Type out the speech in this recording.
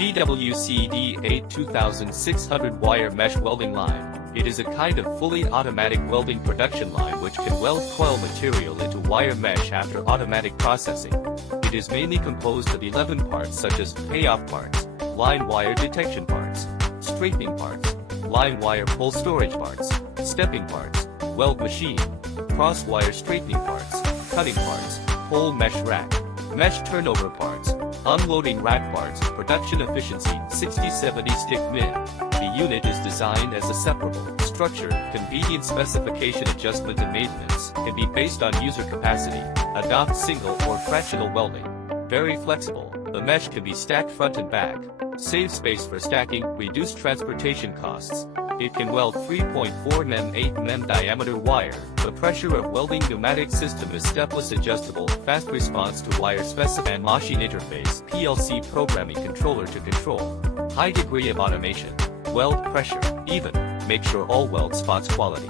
GWCD 2600 wire mesh welding line. It is a kind of fully automatic welding production line which can weld coil material into wire mesh after automatic processing. It is mainly composed of 11 parts such as payoff parts, line wire detection parts, straightening parts, line wire pull storage parts, stepping parts, weld machine, cross wire straightening parts, cutting parts, pole mesh rack, mesh turnover parts, unloading rack parts. Production efficiency 60-70 stick min. The unit is designed as a separable structure. Convenient specification adjustment and maintenance can be based on user capacity. Adopt single or fractional welding. Very flexible. The mesh can be stacked front and back. Save space for stacking, reduce transportation costs. It can weld 3.4 mm 8 mm diameter wire. The pressure of welding pneumatic system is stepless adjustable, fast response to wire specification and machine interface, PLC programming controller to control. High degree of automation. Weld pressure even. Make sure all weld spots quality.